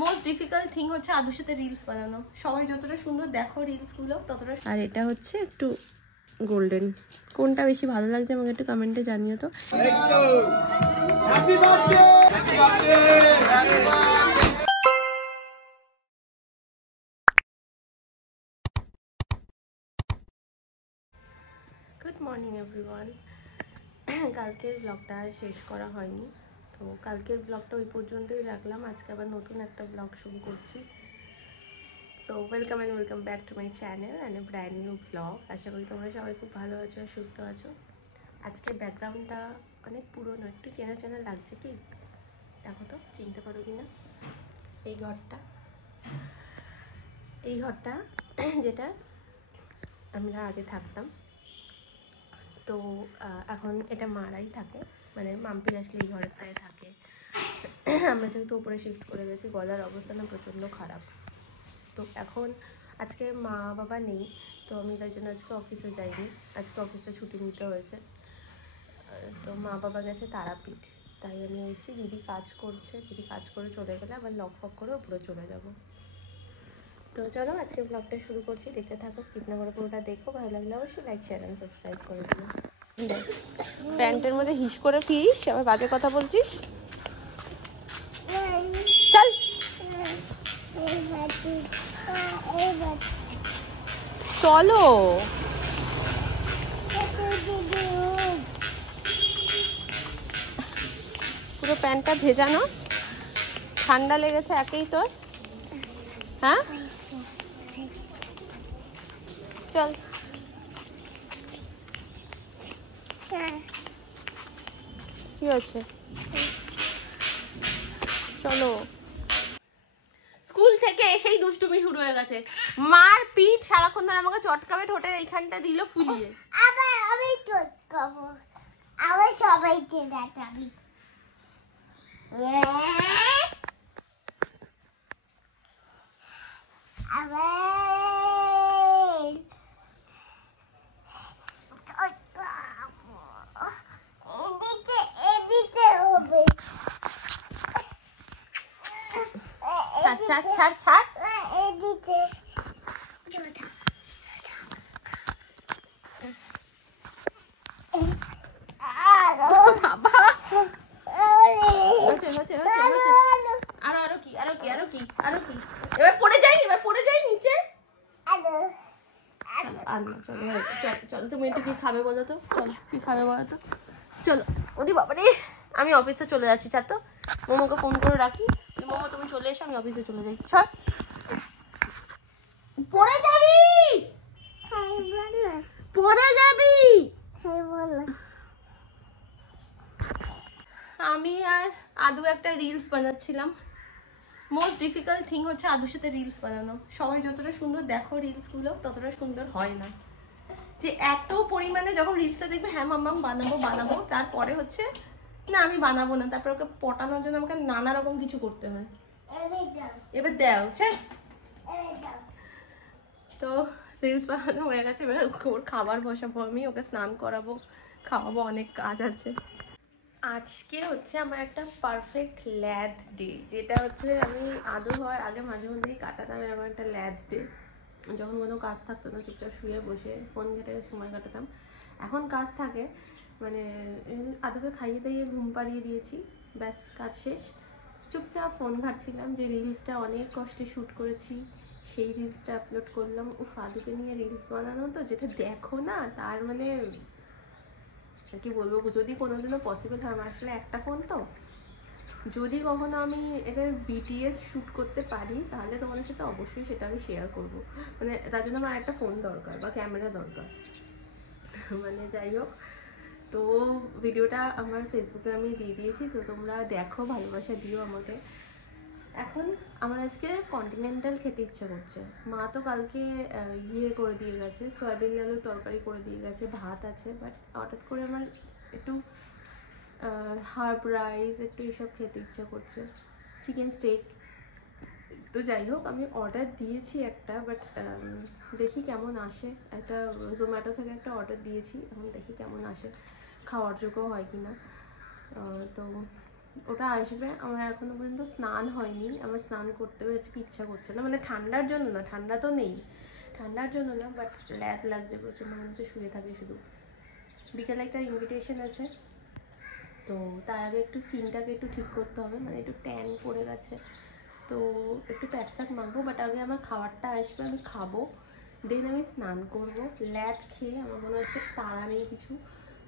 Most difficult thing হচ্ছে আদুর সাথে reels বানানো। সবাই যতটা সুন্দর দেখো রিলসগুলো ততটা। আর এটা হচ্ছে একটু গোল্ডেন, কোনটা বেশি ভালো লাগছে আমাকে একটু কমেন্টে জানিও তো। Good morning everyone. কালকের ব্লগটা শেষ করা হয়নি, তো কালকের ব্লগটা ওই পর্যন্তই রাখলাম। আজকে আবার নতুন একটা ব্লগ শুরু করছি। So welcome and welcome back to my channel and a brand new blog. আশা করি তোমরা সবাই খুব ভালো আছো আর সুস্থ আছো। আজকে ব্যাকগ্রাউন্ডটা অনেক পুরনো, একটু চেনা চেনা লাগছে, কি দেখো তো চিনতে পারো কি না। এই ঘরটা যেটা আমরা আগে থাকতাম, তো এখন এটা মারাই থাকে, মানে মাম্পি আসলে এই ঘরেরটায় থাকে। আমরা যেহেতু উপরে শিফট করে গেছি, গলার অবস্থা না প্রচণ্ড খারাপ। তো এখন আজকে মা বাবা নেই, তো আমি তাই জন্য আজকে অফিসে যাইনি, আজকে অফিসে ছুটি নিতে হয়েছে। তো মা বাবা গেছে তারাপীঠ, তাই আমি এসেছি। দিদি কাজ করছে, দিদি কাজ করে চলে গেলে আবার লক ফক করে উপরে চলে যাব। তো চলো আজকে ব্লগটা শুরু করছি, দেখতে থাকো, স্কিপ না করে পুরোটা দেখো। ভালো লাগলে অবশ্যই লাইক শেয়ার অ্যান্ড সাবস্ক্রাইব করে দিও। প্যান্টের মধ্যে হিস করে ফিস, আবার বাজে কথা বলছিস। চল চলো, পুরো প্যান্টটা ভেজানো, ঠান্ডা লেগেছে একেই তোর। হ্যাঁ চল কি হচ্ছে, চলো। স্কুল থেকে এসেই দুষ্টুমি শুরু হয়ে গেছে, মার পিঠ সারাক্ষণ ধরে আমাকে চটকাবে, ঠোঁটের এইখানটা দিল ফুলিয়ে। আবার আমি চটকাবো, আবার সবাইকে দেখাবি। আবার চটকাবো, এদিকে হবে। ছাড় ছাড় ছাড়, এদিকে বাবা আরো কি এবার পড়ে যাই নিচে। চলো তুমি একটু কি খাবে বলো তো, চলো কি খাবে বলো তো, চলো। ওরে বাবা রে, আমি অফিসে চলে যাচ্ছি, ছাড় তো। মোমোকে ফোন করে রাখি, মোমো তুমি চলে এসো, আমি অফিসে চলে যাই। ছাড়, পড়ে যাবি, পড়ে যাবি। আমি আর আদু একটা রিলস বানাচ্ছিলাম। মোস্ট ডিফিকাল্ট থিং হচ্ছে আদুর সাথে রিলস বানানো। সবাই যতটা সুন্দর দেখো রিলসগুলো ততটা সুন্দর হয় না। যে এত পরিমাণে যখন রিলসটা দেখবে হ্যাঁ মাম্মাম বানাবো, তারপরে হচ্ছে না আমি বানাবো না, তারপর ওকে পটানোর জন্য আমাকে নানা রকম কিছু করতে হয়। এবার দেও তো রিলস বানানো হয়ে গেছে, এবার ওর খাবার বসাবো, আমি ওকে স্নান করাবো, খাওয়াবো, অনেক কাজ আছে। আজকে হচ্ছে আমার একটা পারফেক্ট ল্যাদ ডে, যেটা হচ্ছে আমি আদু হওয়ার আগে মাঝে মধ্যেই কাটাতাম আমার একটা ল্যাদ ডে। যখন কোনো কাজ থাকতো না, চুপচাপ শুয়ে বসে ফোন ঘেটে সময় কাটাতাম। এখন কাজ থাকে, মানে আদুকে খাইয়ে দাইয়ে ঘুম পাড়িয়ে দিয়েছি, ব্যাস কাজ শেষ। চুপচাপ ফোন ঘাটছিলাম, যে রিলসটা অনেক কষ্টে শ্যুট করেছি সেই রিলসটা আপলোড করলাম। আদুকে নিয়ে রিলস বানানো তো যেটা দেখো না, তার মানে কি বলবো, যদি কোনোদিনও পসিবল হয়, আমার আসলে একটা ফোন তো, যদি কখনো আমি এটার বিটিএস শ্যুট করতে পারি তাহলে তোমাদের সাথে অবশ্যই সেটা আমি শেয়ার করবো। মানে তার জন্য আমার একটা ফোন দরকার বা ক্যামেরা দরকার। মানে যাই হোক, তো ভিডিওটা আমার ফেসবুকে আমি দিয়ে দিয়েছি, তো তোমরা দেখো, ভালোবাসা দিও আমাকে। এখন আমার আজকে কন্টিনেন্টাল খেতে ইচ্ছা করছে। মা তো কালকে ইয়ে করে দিয়ে গেছে, সয়াবিন আলুর তরকারি করে দিয়ে গেছে, ভাত আছে, বাট হঠাৎ করে আমার একটু হার্ব রাইস একটু এসব খেতে ইচ্ছা করছে, চিকেন স্টেক। তো যাই হোক, আমি অর্ডার দিয়েছি একটা, বাট দেখি কেমন আসে। একটা জোম্যাটো থেকে একটা অর্ডার দিয়েছি, এখন দেখি কেমন আসে, খাওয়ার যোগ্য হয় কি না। তো ওটা আসবে। আমার এখনো পর্যন্ত স্নান হয়নি, আমার স্নান করতে হয়েছে, ইচ্ছা করছে না, মানে ঠান্ডার জন্য না, ঠান্ডা তো নেই, ঠান্ডার জন্য না, বাট ল্যাদ লাগছে প্রচণ্ড, মনে হচ্ছে শুয়ে থাকি শুধু। বিকেলে একটা ইনভিটেশন আছে, তো তার আগে একটু স্কিনটাকে একটু ঠিক করতে হবে, মানে একটু ট্যান পড়ে গেছে, তো একটু প্যাক প্যাক মাখবো, বাট আগে আমার খাবারটা আসবে, আমি খাবো, দেন আমি স্নান করবো। ল্যাদ খেয়ে আমার মনে হচ্ছে তাড়া নেই কিছু,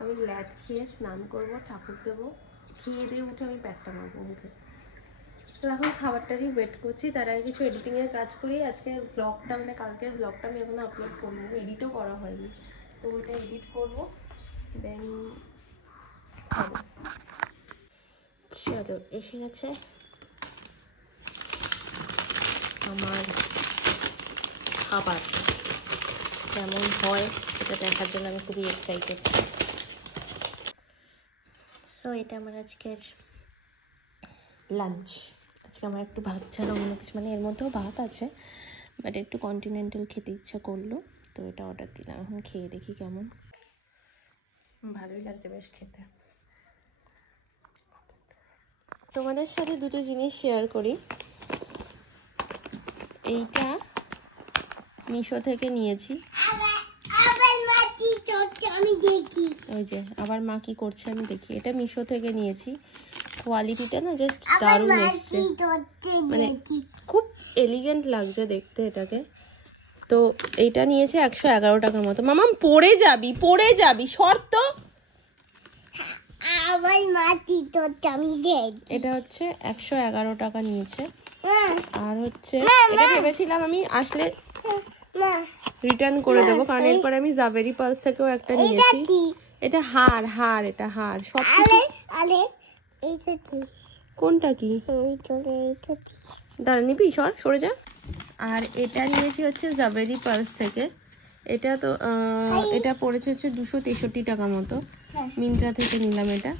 আমি ল্যাদ খেয়ে স্নান করবো, ঠাকুর দেবো, খেয়ে দিয়ে উঠে আমি প্যাকটা মাখবো মুখে। তো এখন খাবারটারই ওয়েট করছি, তার আগে কিছু এডিটিংয়ের কাজ করি। আজকে ব্লগটা, মানে কালকের ব্লগটা আমি এখনো আপলোড করিনি, এডিটও করা হয়নি, তো ওইটা এডিট করবো, দেন খাবো। চলো, এসে গেছে আমার খাবার, কেমন হয় সেটা দেখার জন্য আমি খুবই এক্সাইটেড। সো এটা আমার আজকের লাঞ্চ। আজকে আমার একটু ভাত ছাড়া অন্য কিছু, মানে এর মধ্যেও ভাত আছে, বাট একটু কন্টিনেন্টাল খেতে ইচ্ছা করলো, তো এটা অর্ডার দিলাম। এখন খেয়ে দেখি কেমন, ভালোই লাগছে বেশ খেতে। তোমাদের সাথে দুটো জিনিস শেয়ার করি। এইটা মিশো থেকে নিয়েছি, ওই যে আবার মা কি করছে আমি দেখি। এটা মিশো থেকে নিয়েছি, কোয়ালিটিটা না জাস্ট দারুণ এসছে, মানে খুব এলিগেন্ট লাগছে দেখতে এটাকে। তো এইটা নিয়েছে 111 টাকার মতো। মামাম পড়ে যাবি শর্ত। এটা হচ্ছে 111 টাকা নিয়েছে, আর হচ্ছে এটা ভেবেছিলাম আমি আসলে রিটার্ন করে দেবো, কারণ এরপর আমি জাভেরি পালস থেকেও একটা নিয়েছি। এটা হার এটা হার সব কিছু। কোনটা কি দাঁড়া, নিবি সরে যা। আর এটা নিয়েছি হচ্ছে জাভেরি পালস থেকে, এটা তো এটা পড়েছে হচ্ছে 263 টাকা মতো, মিন্ত্রা থেকে নিলাম এটা।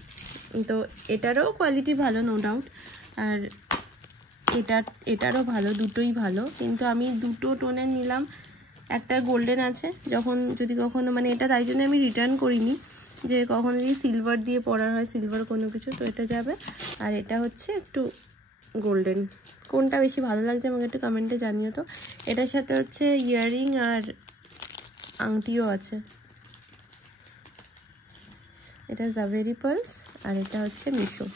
তো এটারও কোয়ালিটি ভালো, নো ডাউট, আর এটারও ভালো, দুটোই ভালো, কিন্তু আমি দুটো টোনের নিলাম। একটা গোল্ডেন আছে, যখন যদি কখনো, মানে এটা তাই জন্য আমি রিটার্ন করিনি, যে কখনো যদি সিলভার দিয়ে পরার হয়, সিলভার কোনো কিছু, তো এটা যাবে। আর এটা হচ্ছে একটু গোল্ডেন। কোনটা বেশি ভালো লাগছে আমাকে একটু কমেন্টে জানিও তো। এটার সাথে হচ্ছে ইয়াররিং আর আংটিও আছে। এটা জাভেরি পালস আর এটা হচ্ছে মিশো।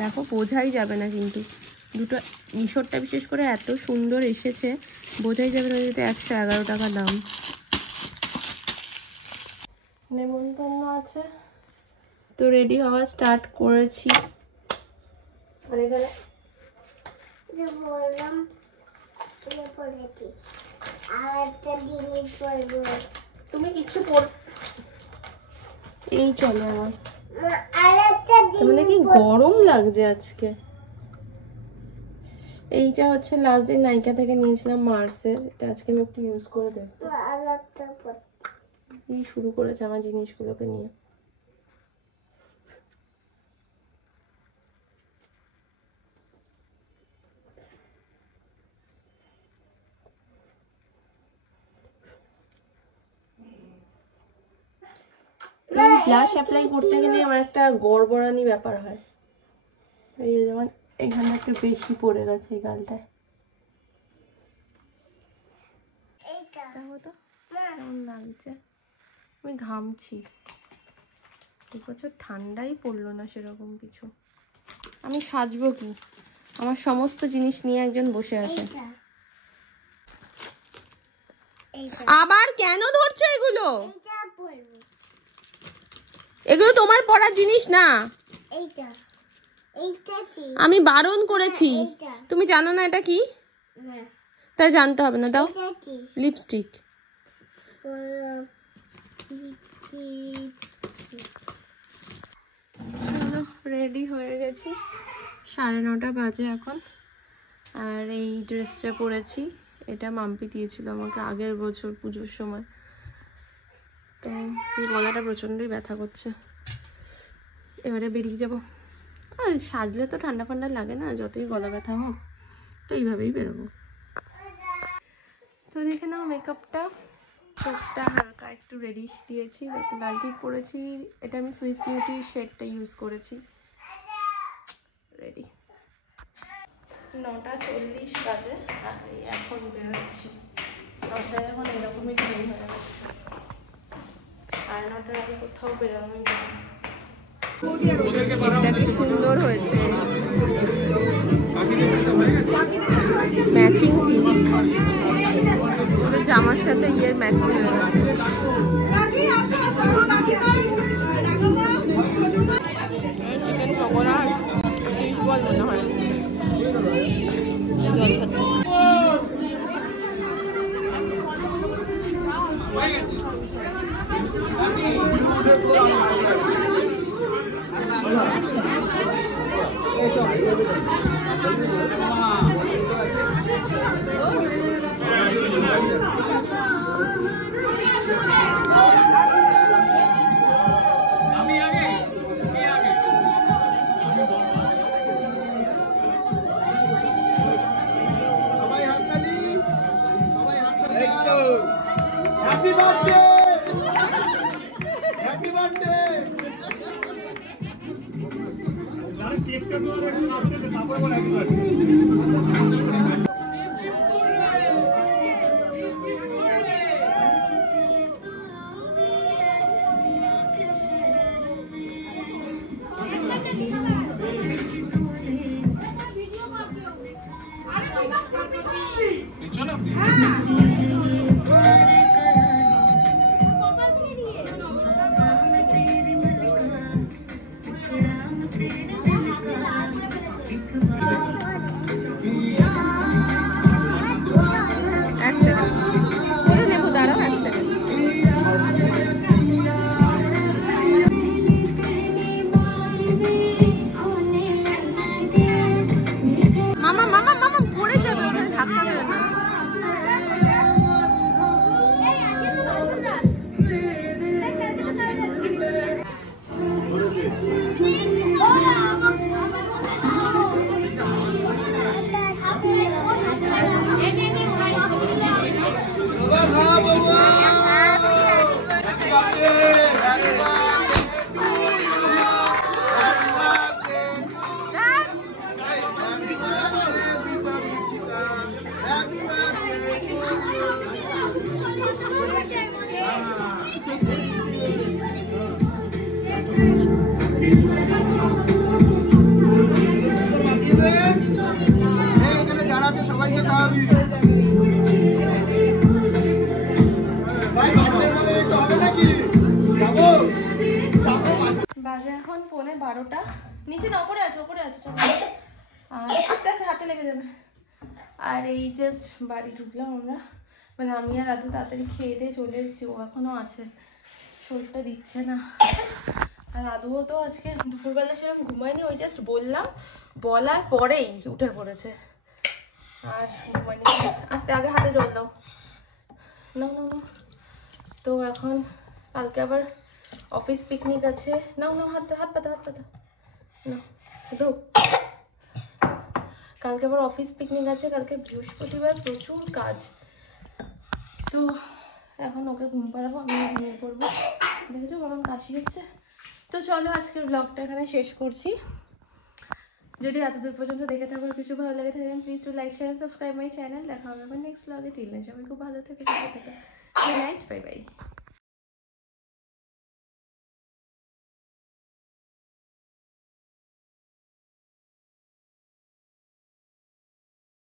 দেখো বোঝাই যাবে না, কিন্তু দুটো মিশোরটা বিশেষ করে এত সুন্দর এসেছে, বোঝাই যাবে না যেটা 111 টাকা দাম। নেমন্তন্ন আছে, তো রেডি হওয়া স্টার্ট করেছি। আর এখানে তুমি কিছু এই চলে আমার, মানে কি গরম লাগছে আজকে। এইটা হচ্ছে লাস্ট দিন নাইকা থেকে নিয়েছিলাম মার্সের, এটা আজকে আমি একটু ইউজ করে দেখবো। এই শুরু করেছে আমার জিনিসগুলোকে নিয়ে। ব্লাশ অ্যাপ্লাই করতে গেলে আমার একটা গড়বড়ানি ব্যাপার হয়, এই যেমন এখানে একটু বেশি পড়ে গেছে এই গালটায়। দেখো তো কেমন লাগছে, আমি ঘামছি। এবছর ঠান্ডাই পড়লো না সেরকম কিছু। আমি সাজবো কি, আমার সমস্ত জিনিস নিয়ে একজন বসে আছে। আবার কেন ধরছো এগুলো? এগুলো তোমার পড়ার জিনিস না, আমি বারণ করেছি। তুমি জানো না এটা কি? তাই জানতে হবে না, দাও। লিপস্টিক। রেডি হয়ে গেছি, 9:30 বাজে এখন। আর এই ড্রেসটা পরেছি, এটা মাম্পি দিয়েছিল আমাকে আগের বছর পুজোর সময়। তো গলাটা প্রচণ্ডই ব্যথা করছে, এবারে বেরিয়ে যাব। আর সাজলে তো ঠান্ডা ফান্ডা লাগে না, যতই গলা ব্যথা হোক, তো এইভাবেই বেরোবো। তো দেখে নাও মেকআপটা, চোখটা হালকা একটু রেডিশ দিয়েছি, একটু লাল টিপ পরেছি। এটা আমি সুইস বিউটির শেডটা ইউজ করেছি, রেডি। 9:40 বাজে আর এখন বেরোচ্ছি। 9টায় এখন এরকমই ট্রেন হয়ে গেছে সব, আর 9টার আগে কোথাও বেরোনোই যায় না। কি সুন্দর হয়েছে, ম্যাচিং থিম, ওদের জামার সাথে ইয়ের ম্যাচিং হয়ে গেছে। চিকেন পকোড়া ফিশ বল মনে হয়, জল খাচ্ছে। Happy birthday! Happy birthday! সবাইকে খাওয়াবি। বাজে এখন 11:15। নিচে না, ওপরে আছে, ওপরে আছে, চলো। আর আস্তে আস্তে হাতে লেগে যাবে। আর এই জাস্ট বাড়ি ঢুকলাম আমরা, মানে আমি আর রাধু তাড়াতাড়ি খেয়ে দিয়ে চলে এসেছি। ও এখনো আছে, শরীরটা দিচ্ছে না। আর রাধুও তো আজকে দুপুরবেলা সেরকম ঘুমায়নি, ওই জাস্ট বললাম, বলার পরেই উঠে পড়েছে আর ঘুমায়নি। আস্তে আগে হাতে জল দাও, নাও নাও নাও। তো এখন কালকে আবার অফিস পিকনিক আছে। নাও নাও, হাত হাত পাতা, হাত পাতা নাও দো। কালকে আবার অফিস পিকনিক আছে, কালকে বৃহস্পতিবার, প্রচুর কাজ। তো এখন ওকে ঘুম পাড়াবো, আমি ঘুমিয়ে পড়বো। দেখেছো কেমন কাশি হচ্ছে। তো চলো আজকের ব্লগটা এখানে শেষ করছি। যদি এতদূর পর্যন্ত দেখে থাকো, কিছু ভালো লাগে থাকেন, please to like share subscribe my channel. দেখা হবে আবার নেক্সট ব্লগে। তিন দিন সবাই খুব ভালো থেকে, গুড নাইট, বাই বাই।